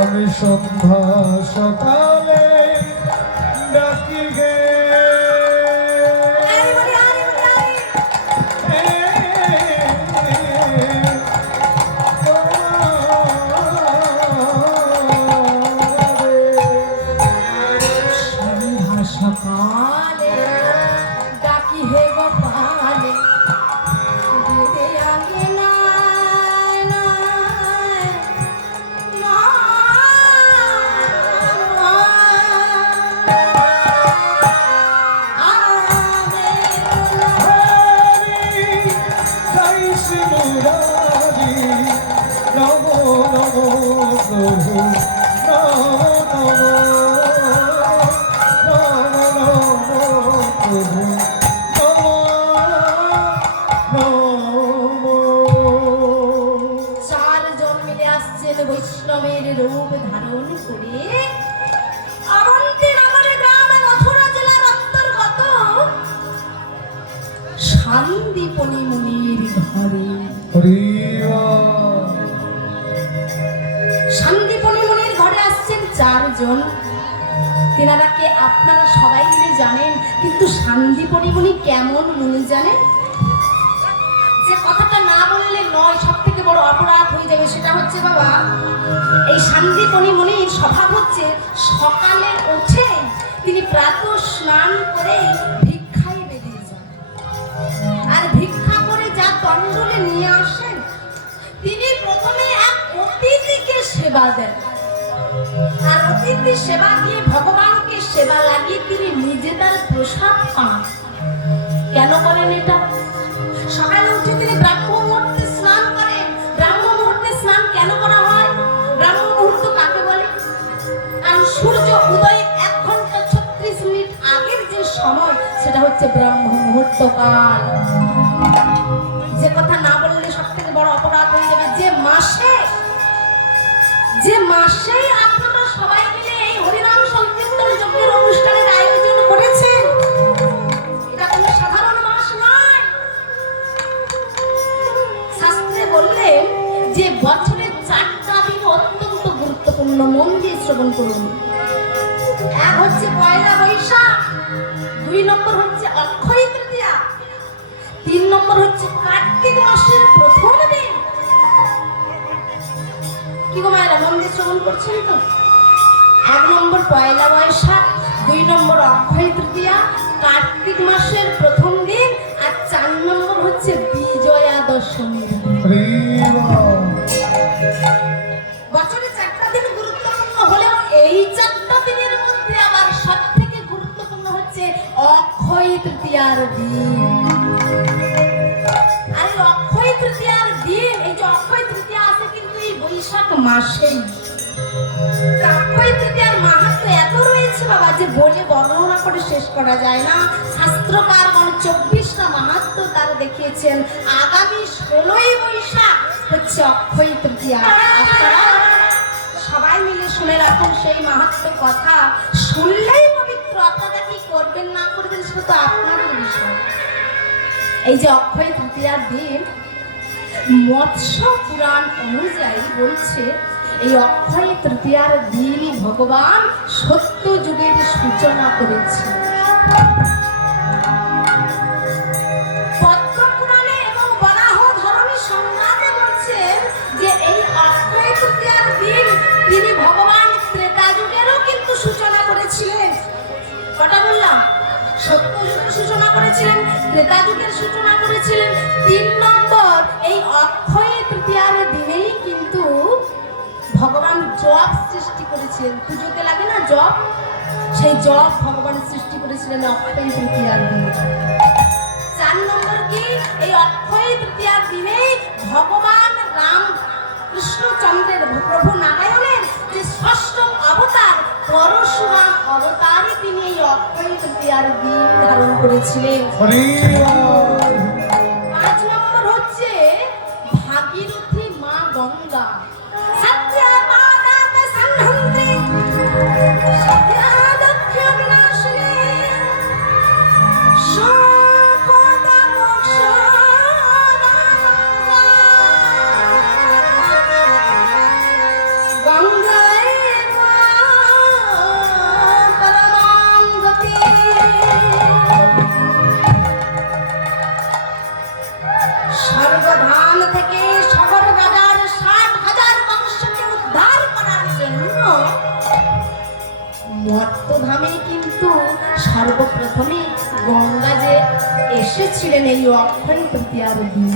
আমি সন্ধ্যা সকালে ডাকি গে সন্ধ্যা সকালে ডাকি হে গোপালে বৈষ্ণবের রূপ ধারণ করে অবন্তীনগর গ্রাম মথুরা জেলার অন্তর্গত শান্তিপনি মুনির ঘরে। শান্তিপনি মুনির ঘরে আসছেন চারজন। তেনারা কে আপনারা সবাই মিলে জানেন, কিন্তু শান্তিপনি মুনি কেমন মুনি জানেন? যে কথাটা না বললে নয়, সব থেকে বড় অপরাধ হয়ে যাবে, সেটা হচ্ছে বাবা এই শান্তিপনি মুনির স্বভাব হচ্ছে সকালে উঠে তিনি প্রাতঃ স্নান করে ভিক্ষায় বেরিয়ে যান, আর ভিক্ষা করে যা তন্ডলে নিয়ে আসেন তিনি প্রথমে এক অতিথিকে সেবা দেন, আর অতিথি সেবা দিয়ে ভগবানকে সেবা লাগিয়ে তিনি নিজে তার প্রসাদ পান। কেন করেন এটা? সকালে উঠে তিনি ব্রাহ্ম মুহূর্তে স্নান করেন। ব্রাহ্ম মুহূর্তে স্নান কেন করা হয়? ব্রাহ্ম মুহূর্ত কাকে বলে? কারণ সূর্য উদয়ের 1 ঘন্টা 36 মিনিট আগের যে সময়, সেটা হচ্ছে ব্রাহ্ম মুহূর্তকাল। যে কথা না বললে সব থেকে বড় অপরাধ হয়ে যাবে। যে মাসে আপনারা সবাই মিলে এই হরিনাম সংকীর্তন যজ্ঞের অনুষ্ঠানের আয়োজন করেছেন, এটা কোনো সাধারণ মাস নয়। শাস্ত্রে বললেন যে বছরের 4টা দিন অত্যন্ত গুরুত্বপূর্ণ, মন দিয়ে শ্রবণ করুন। এক হচ্ছে পয়লা বৈশাখ, 2 নম্বর হচ্ছে অক্ষয় তৃতীয়া, 3 নম্বর হচ্ছে কার্তিক মাসের প্রথম দিন। কি গো মায়েরা, মন দিয়ে শ্রবণ করছেন তো? 1 নম্বর পয়লা বৈশাখ, 2 নম্বর অক্ষয় তৃতীয়া, কার্তিক মাসের প্রথম দিন, আর 4 নম্বর হচ্ছে বিজয়া দশমী। বছরে 4টা দিন গুরুত্বপূর্ণ হলেও এই 4টা দিনের মধ্যে আবার সব থেকে গুরুত্বপূর্ণ হচ্ছে অক্ষয় তৃতীয়ার দিন। আর অক্ষয় তৃতীয়ার দিন, এই যে অক্ষয় তৃতীয়া আছে কিন্তু এই বৈশাখ মাসেই। অক্ষয় তৃতীয়ার মাহাত্ম্য এত রয়েছে বাবা যে বলে বর্ণনা করে শেষ করা যায় না। শাস্ত্রকারগণ 24টা মাহাত্ম্য তারা দেখিয়েছেন। আগামী 16ই বৈশাখ হচ্ছে অক্ষয় তৃতীয়া। আপনারা সবাই মিলে শুনে রাখুন সেই মাহাত্ম্য কথা। শুনলেই পবিত্র, আপনারা কি করবেন না করবেন সেটা তো আপনাদের বিষয়। এই যে অক্ষয় তৃতীয়ার দিন, মৎস্য পুরাণ অনুযায়ী বলছে এই অক্ষয় তৃতীয়ার দিনই ভগবান সত্য যুগের সূচনা করেছে। পদ্ম পুরাণে এবং বরাহ ধর্মী সংবাদে বলছেন যে এই অক্ষয় তৃতীয়ার দিন তিনি ভগবান ত্রেতা যুগেরও কিন্তু সূচনা করেছিলেন। কটা বললাম? সত্য যুগের সূচনা করেছিলেন, ত্রেতা যুগের সূচনা করেছিলেন। 3 নম্বর এই অক্ষয় তৃতীয়ার দিনেই কিন্তু ভগবান জপ সৃষ্টি করেছিলেন। পুজোতে লাগে না জপ, সেই জপ ভগবান সৃষ্টি করেছিলেন অক্ষয় তৃতীয়ার দিনে। 4 নম্বর কি, এই অক্ষয় তৃতীয়ার দিনে ভগবান রাম কৃষ্ণচন্দ্রের প্রভু নারায়ণের যে ষষ্ঠ অবতার পরশুরাম অবতারে তিনি এই অক্ষয় তৃতীয়ার দিন ধারণ করেছিলেন। হরি বল। 5 নম্বর হচ্ছে ভাগীরথী মা গঙ্গা। সত্যা পাদাত সন্হন্তে সত্যা দক্ষিণ বিনাশিনী শোকতা মোক্ষদায়িনী গঙ্গায় মা পরমাং গতি। সর্বধাম থেকে সগর রাজার 60,000 বংশকে উদ্ধার করার জন্য মর্তধামে কিন্তু সর্বপ্রথমে গঙ্গা যে এসেছিলেন এই অক্ষয় তৃতীয়ার দিন।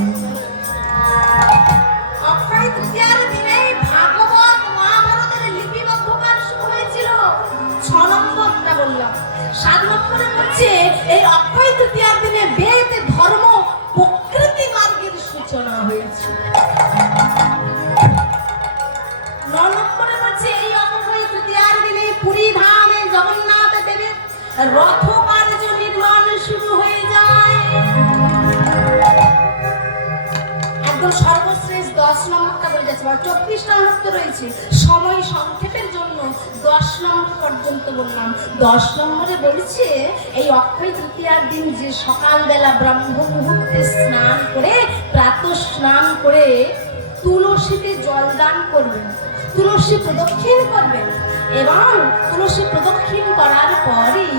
অক্ষয় তৃতীয়ার দিনে ভাগবত মহাভারতের লিপিবদ্ধকার শুরু হয়েছিল। 6 নম্বরটা বললাম। 7 নম্বরে বলছে এই অক্ষয় তৃতীয়ার দিনে বেদ ধর্ম প্রকৃতি মার্গের সূচনা হয়েছে। 9 নম্বরে বলছে এই অক্ষয় তৃতীয়ার দিনে পুরী ধামে জগন্নাথ দেবের রথ কার্য নির্মাণ শুরু হয়ে যায়। একদম সর্বশেষ 10 নম্বরটা বলে যাচ্ছে, 24 নম্বর তো রয়েছে, সময় সংক্ষেপের জন্য 10 নম্বর পর্যন্ত বললাম। 10 নম্বরে বলছে এই অক্ষয় তৃতীয়ার দিন যে সকালবেলা ব্রহ্ম মুহূর্তে স্নান করে প্রাতঃ স্নান করে তুলসীতে জল দান করবেন, তুলসী প্রদক্ষিণ করবেন এবং তুলসী প্রদক্ষিণ করার পরই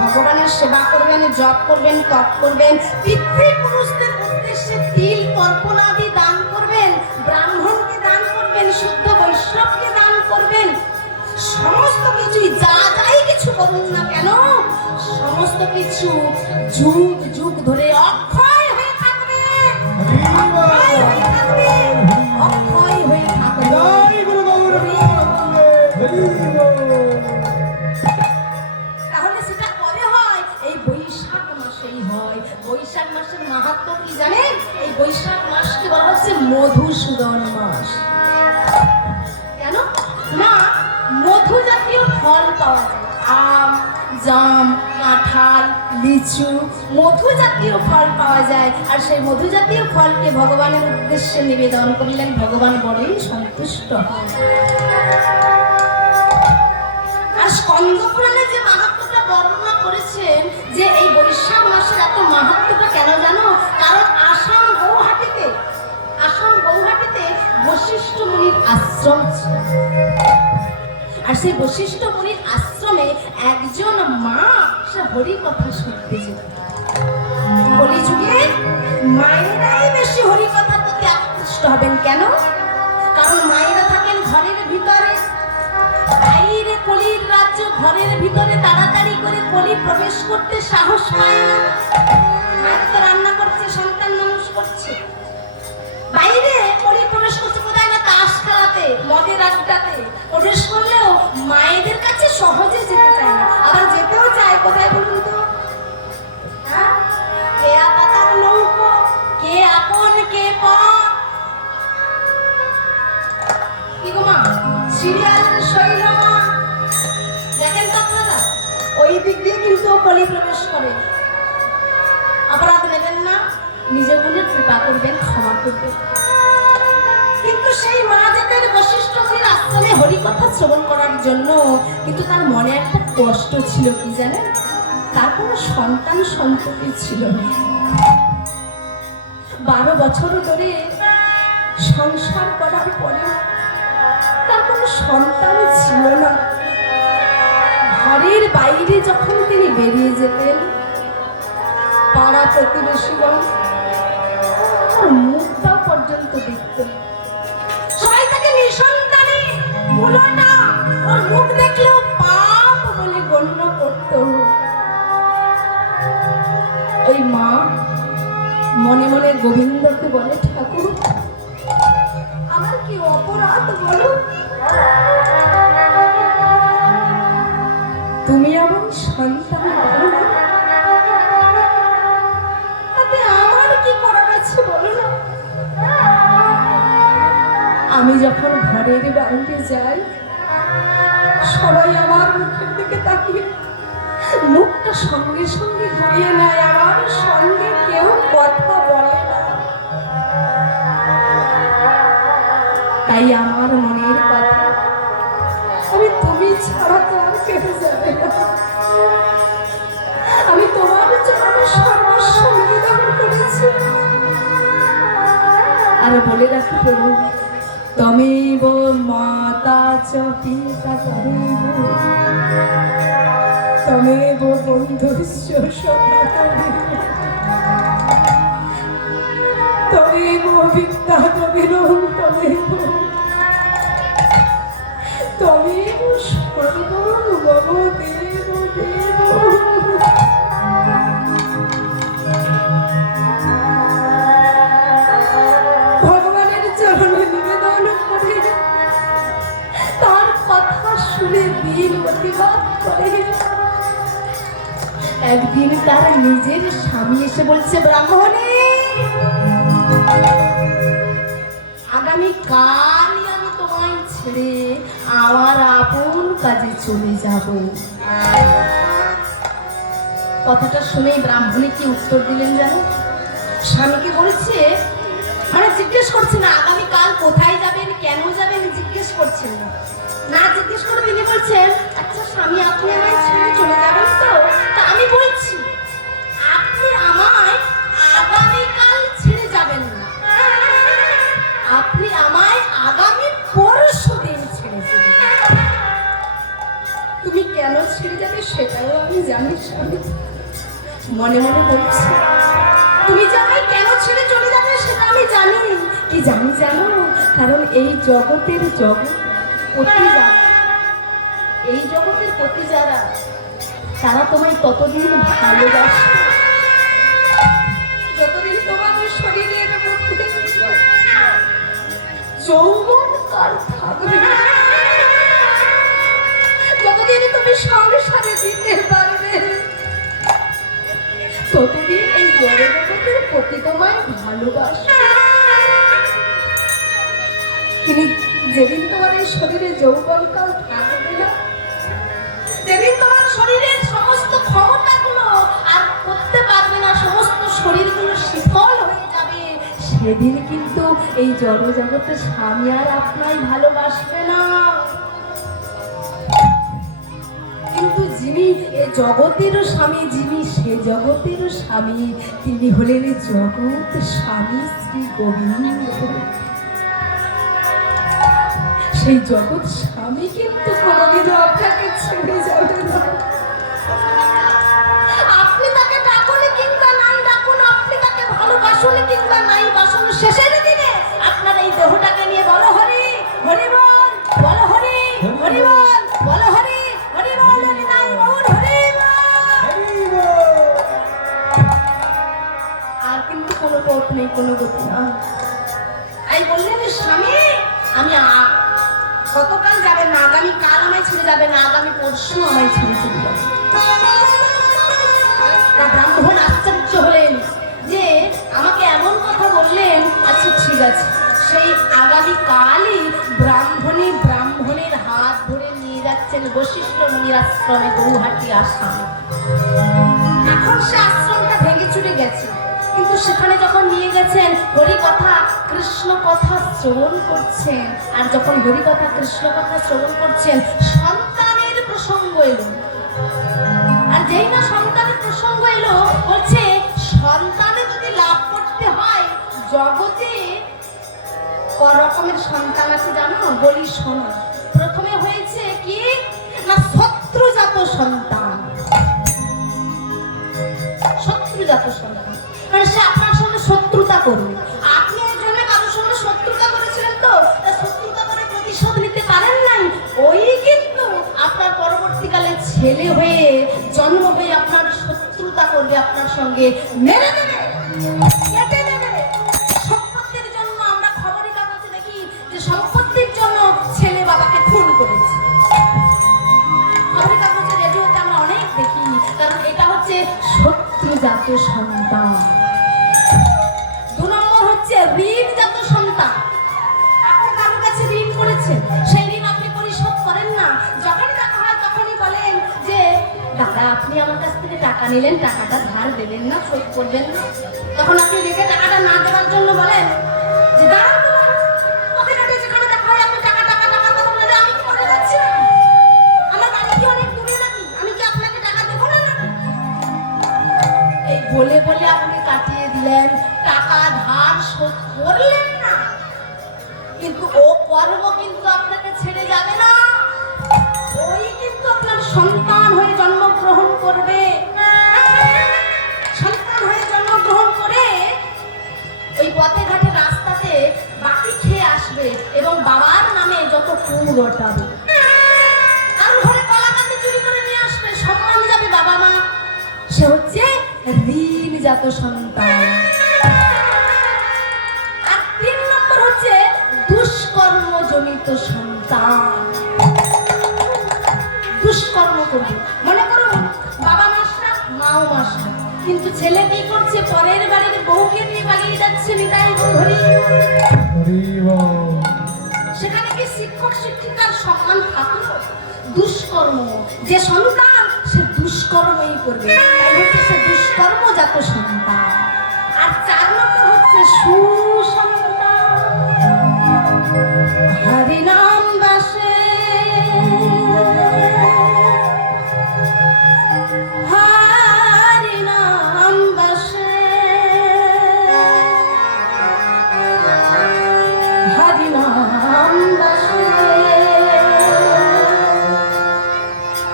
ভগবানের সেবা করবেন, জপ করবেন, তপ করবেন, পিতৃপুরুষদের উদ্দেশ্যে তিল তর্পণ আদি দান করবেন, ব্রাহ্মণকে দান করবেন, শুদ্ধ বৈষ্ণবকে দান করবেন। সমস্ত কিছুই যাই কিছু করুন না কেন সমস্ত কিছু যুগ যুগ ধরে অক্ষয় হয়ে থাকবে, অক্ষয় হয়ে থাকবে, অক্ষয় হয়ে থাকবে। জয় গুরু গৌরাঙ্গ। হরি বল। তাহলে সেটা কবে হয়? এই বৈশাখ মাসেই হয়। বৈশাখ মাসের মাহাত্ম্য কি জানেন? এই বৈশাখ মাসকে বলা হচ্ছে মধুসূদন মাস। কেন না? মধু জাতীয় ফল পাওয়া যায়, আম, জাম, কাঁঠাল, লিচু, মধু জাতীয় ফল পাওয়া যায়। আর সেই মধু জাতীয় ফলকে ভগবানের উদ্দেশ্যে নিবেদন করলেন, ভগবান বড়ই সন্তুষ্ট হন। আর স্কন্দ পুরাণে যে মাহাত্ম্যটা বর্ণনা করেছেন যে এই বৈশাখ মাসের এত মাহাত্ম্যটা কেন জানো? কারণ আসাম গৌহাটিতে বশিষ্ঠ মুনির আশ্রম ছিল। আর সেই বশিষ্ঠ মুনির আশ্রমে একজন মা সে হরি কথা শুনতে যেত। কলিযুগে মায়েরাই বেশি হরি কথার প্রতি আকৃষ্ট হবেন। কেন? কারণ মায়েরা থাকেন ঘরের ভিতরে, বাইরে কলির রাজ্য, ঘরের ভিতরে তাড়াতাড়ি করে কলি প্রবেশ করতে সাহস পায় না। মায়েরা তো রান্না করছে, সন্তান মানুষ করছে, বাইরে কলি প্রবেশ করছে কোথায় না তাস খেলাতে, মদের আড্ডাতে প্রবেশ করলেও মায়েদের কাছে সহজে যেতে চায় না। আবার যেতেও চায় কোথায় বলুন তো? হ্যাঁ, কেয়া পাতার নৌকো, কে আপন কে পর। কি গো মা, সিরিয়ালের শৈলমা দেখেন তো আপনারা, ওই দিক দিয়ে কিন্তু কলি প্রবেশ করে। অপরাধ নেবেন না, নিজে বলে কৃপা করবেন, ক্ষমা করবেন। কিন্তু সেই মা যেতেন বশিষ্ঠ মুনির আশ্রমে হরিকথা শ্রবণ করার জন্য, কিন্তু তার মনে একটা কষ্ট ছিল। কি জানেন? তার কোনো সন্তান সন্ততি ছিল না। 12 বছর ধরে সংসার করার পরে তার কোনো সন্তান ছিল না। ঘরের বাইরে যখন তিনি বেরিয়ে যেতেন, পাড়া প্রতিবেশীগণ তার মুখটাও পর্যন্ত দেখতেন। সবাই তাকে নিঃসন্তানী, মুলোটা, ওর মুখ দেখলেও পাপ বলে গণ্য করত। ওই মা মনে মনে গোবিন্দকে বলে, ঠাকুর আমার কি অপরাধ বলো, তুমি আমার সন্তান দাও না। আমি যখন ঘরের বাইরে যাই, সবাই আমার মুখের দিকে তাকিয়ে মুখটা সঙ্গে সঙ্গে ঘুরিয়ে নেয়, আমার সঙ্গে কেউ কথা বলে না। তাই আমার মনের কথা, আমি তুমি ছাড়া তো আর কেউ যাবে না। আমি তোমার জন্য সর্বস্ব নিবেদন করেছি। আর বলে রাখি প্রভু, তমেব মাতা চ পিতা তমেব বন্ধুশ্চ সখা তমেব বিদ্যা তমেব তমেব সর্বং মম দেব দেব। ভগবানের চরণে নিবেদন করে, তার কথা শুনে দিন অতিবাদ করে। একদিন তার নিজের স্বামী এসে বলছে, ব্রাহ্মণী, আগামীকালই আমি তোমায় ছেড়ে আমার আপন কাজে চলে যাব। কথাটা শুনেই ব্রাহ্মণী কি উত্তর দিলেন জানো? স্বামীকে বলছে, মানে জিজ্ঞেস করছে না আগামীকাল কোথায় যাবেন, কেন যাবেন, জিজ্ঞেস করছেন না। না জিজ্ঞেস করে তিনি বলছেন, আচ্ছা স্বামী, আপনি আমায় ছেড়ে চলে যাবেন তো? তা আমি বলছি, আপনি আমায় আগামীকাল ছেড়ে যাবেন না, আপনি আমায় আগামী পরশু দিন ছেড়ে যাবেন। তুমি কেন ছেড়ে যাবে সেটাও আমি জানি স্বামী। মনে মনে বলছি, তুমি যে আমায় কেন ছেড়ে চলে যাবে সেটা আমি জানি। কি জানি জানো? কারণ এই জগতের পতি যারা, এই জগতের পতি যারা, তারা তোমায় ততদিন ভালোবাসে যতদিন তোমাদের শরীরের মধ্যে যৌবন কাল থাকবে, যতদিন তুমি সংসারে দিতে পারবে, ততদিন এই জগতের পতি তোমায় ভালোবাসে। তিনি যেদিন তোমার এই শরীরে যৌবনকাল থাকবে না, যেদিন তোমার শরীরের সমস্ত ক্ষমতাগুলো আর করতে পারবে না, সমস্ত শরীরগুলো শিথল হয়ে যাবে, সেদিন কিন্তু এই জড় জগতের স্বামী আর আপনাই ভালোবাসবে না। কিন্তু যিনি এই জগতেরও স্বামী, যিনি সে জগতেরও স্বামী, তিনি হলেন জগৎ স্বামী শ্রী গোবিন্দ। সেই জগৎ স্বামী কিন্তু কোনোদিনও আপনাকে ছেড়ে যাবে না। আপনি তাকে ডাকুন কিংবা নাই ডাকুন, আপনি তাকে ভালোবাসুন কিংবা নাই বাসুন, শেষের দিনে আপনার এই দেহটাকে নিয়ে বলো হরি হরি বল, বলো হরি হরি বল, বলো হরি হরি বল, হরি নাই বল, হরি বল। আর কিন্তু কোনো পথ নেই, কোনো গতি না। তাই বললেন স্বামী, আমি গতকাল যাবেন না, আগামীকাল আমায় ছেড়ে যাবেন না, আগামী পরশু আমায় ছেড়ে চলে যাবেন। ব্রাহ্মণ আশ্চর্য হলেন যে আমাকে এমন কথা বললেন। আচ্ছা ঠিক আছে, সেই আগামীকালই ব্রাহ্মণের হাত ধরে নিয়ে যাচ্ছেন বশিষ্ঠ মুনির আশ্রমে, গৌহাটি আসাম। এখন সে আশ্রমটা ভেঙে চুরে গেছে, কিন্তু সেখানে যখন নিয়ে গেছেন, হরি কথা কৃষ্ণ কথা শ্রবণ করছেন। আর যখন হরি কথা কৃষ্ণ কথা শ্রবণ করছেন, সন্তানের প্রসঙ্গ এলো। আর যেই না সন্তানের প্রসঙ্গ এলো, বলছে সন্তানে যদি লাভ করতে হয়, জগতে ক রকমের সন্তান আছে জানো? বলি শোনো। প্রথমে হয়েছে কি না, শত্রুজাত সন্তান। শত্রুজাত সন্তান মানে সে আপনার সঙ্গে শত্রুতা করবে। আপনি একজনে কারোর সঙ্গে শত্রুতা করেছিলেন, তো শত্রুতা করে প্রতিশোধ নিতে পারেন নাই, ওই কিন্তু আপনার পরবর্তীকালে ছেলে হয়ে জন্ম হয়ে আপনার শত্রুতা করবে, আপনার সঙ্গে মেরে দেবে, কেটে দেবে। সম্পত্তির জন্য আমরা খবরের কাগজে দেখি যে সম্পত্তির জন্য ছেলে বাবাকে খুন করেছে। খবরের কাগজে, রেডিওতে আমরা অনেক দেখি, কারণ এটা হচ্ছে শত্রুজাত সন্তান। দু নম্বর হচ্ছে ঋণজাত সন্তান। আপনি কারোর কাছে আপনি আমার কাছ থেকে টাকা নিলেন, টাকাটা ধার দেবেন না, শোধ করবেন না। তখন আপনি রেখে টাকাটা না দেওয়ার জন্য বলেন যে দাঁড়ান তো, ওকে কাটে যেখানে দেখা হয় আপনি টাকা টাকা টাকা কথা বলে দেন, আমি কি মনে যাচ্ছি না? আমার বাড়ি কি অনেক দূরে নাকি? আমি কি আপনাকে টাকা দেবো না নাকি? এই বলে বলে আপনি কাটিয়ে দিলেন, টাকা ধার শোধ করলেন না, কিন্তু ও কর্ম কিন্তু আপনাকে ছেড়ে যাবে না। ওই কিন্তু আপনার সন্তান হয়ে জন্মগ্রহণ করবে, সন্তান হয়ে জন্মগ্রহণ করে ওই পথে ঘাটে রাস্তাতে বাকি খেয়ে আসবে এবং বাবার নামে যত কুল ওঠাবে, আর ঘরে কলাকাতি চুরি করে নিয়ে আসবে, সম্মান যাবে বাবা মা। সে হচ্ছে ঋণজাত সন্তান। আর 3 নম্বর হচ্ছে দুষ্কর্মজনিত সন্তান। দুষ্কর্ম করবে, মনে করুন বাবা মাস্টার মাও মাস্টার, কিন্তু ছেলে কি করছে, পরের বাড়ির বউকে নিয়ে পালিয়ে যাচ্ছে, নিতাই গৌরী। সেখানে কি শিক্ষক শিক্ষিকার সম্মান থাকলো? দুষ্কর্ম, যে সন্তান সে দুষ্কর্মই করবে, তাই হচ্ছে সে দুষ্কর্মজাত সন্তান। আর 4 নম্বর হচ্ছে সুসন্তান। হরিনাম বাসে হরিনাম বাসে হরিনাম বাসে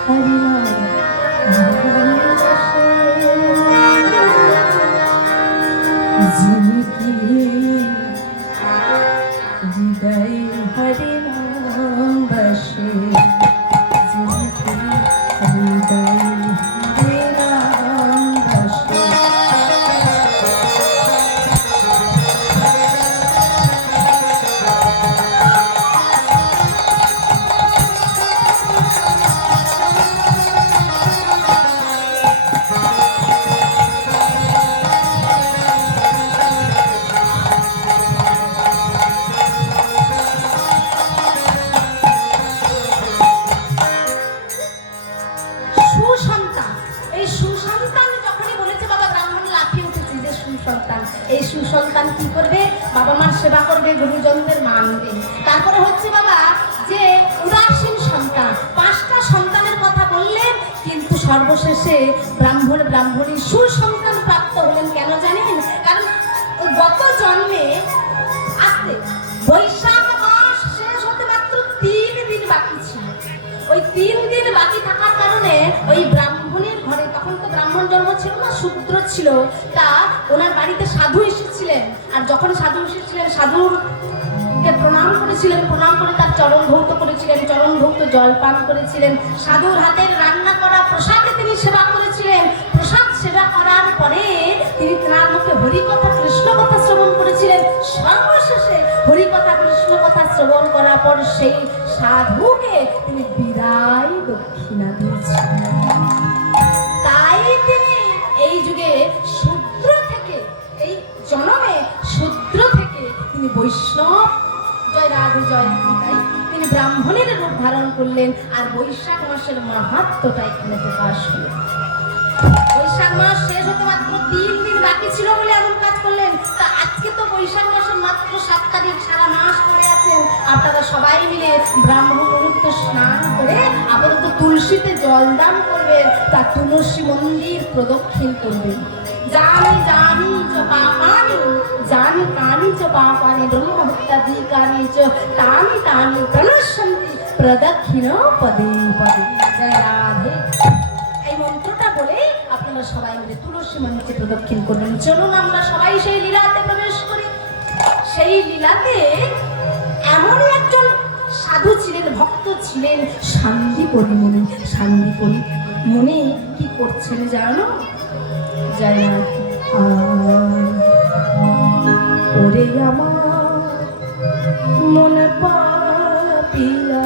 হরিনাম বাসে জিনকি হৃদয় হরিনাম বাসে জিনকি হৃদয় হরিনাম বাসে। সুসন্তান, এই সুসন্তান যখনই বলেছে বাবা ব্রাহ্মণ লাফিয়ে উঠেছে যে সুসন্তান। এই সুসন্তান কি করবে? বাবা মার সেবা করবে, গুরুজনদের মানবে। তারপরে হচ্ছে বাবা যে উদাসীন সন্তান। 5টা সন্তানের কথা বললেন, কিন্তু সর্বশেষে ব্রাহ্মণী সুসন্তান প্রাপ্ত হলেন। কেন জানেন? কারণ গত জন্মে আসতে বৈশাখ মাস শেষ হতে মাত্র 3 দিন বাকি ছিল। ওই 3 দিন বাকি থাকার কারণে ওই ব্রাহ্মণের ঘরে, তখন তো ব্রাহ্মণ জন্ম ছিল না, শূদ্র ছিল, তা ওনার বাড়িতে সাধু এসেছিলেন। আর যখন সাধু এসেছিলেন, সাধুকে প্রণাম করেছিলেন, প্রণাম করে তার চরণ ধৌত করেছিলেন, চরণ ধৌত জল পান করেছিলেন, সাধুর হাতের রান্না করা প্রসাদে তিনি সেবা করেছিলেন। প্রসাদ সেবা করার পরে তিনি তার মুখে হরিকথা কৃষ্ণ কথা শ্রবণ করেছিলেন। সর্বশেষে হরিকথা কৃষ্ণ কথা শ্রবণ করার পর সেই সাধুকে তিনি বিদায় দক্ষিণা দিয়েছিলেন। তাই তিনি এই যুগে শূদ্র থেকে, এই জন্মে শূদ্র থেকে তিনি বৈষ্ণব, জয় রাধে জয় নিতাই, তিনি ব্রাহ্মণের রূপ ধারণ করলেন। আর বৈশাখ মাসের মাহাত্ম্যটা এখানে প্রকাশ হল। বৈশাখ মাস শেষ হতে মাত্র 3 দিন বাকি ছিল বলে এমন কাজ করলেন। তা আজকে তো বৈশাখ মাসের মাত্র 7 তারিখ, সারা মাস পরে আছেন। আপনারা সবাই মিলে ব্রাহ্মণ পবিত্র স্নান করে আপাতত তুলসীতে জল দান করবেন, তা তুলসী মন্দির প্রদক্ষিণ করবেন। জানি জানি চ পাপানি, জানি কানি চ পাপানি, ব্রহ্ম হত্যাধিকারী চ তানি তানি প্রণশ্যন্তি প্রদক্ষিণ পদে পদে। জয় রাধে। এই মন্ত্রটা বলে আপনারা সবাই মিলে তুলসী মন্দিরে প্রদক্ষিণ করবেন। চলুন আমরা সবাই সেই লীলাতে প্রবেশ করি। সেই লীলাতে এমনই একজন সাধু ছিলেন, ভক্ত ছিলেন, শান্তিপরি মুনি। শান্তিপরি মুনি কি করছেন জানো? যায় না, ওরে আমার মন পাপিয়া,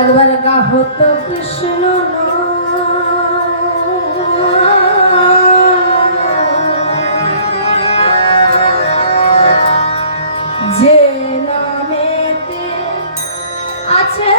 একবার গাহত কৃষ্ণ যে নামেতে আছে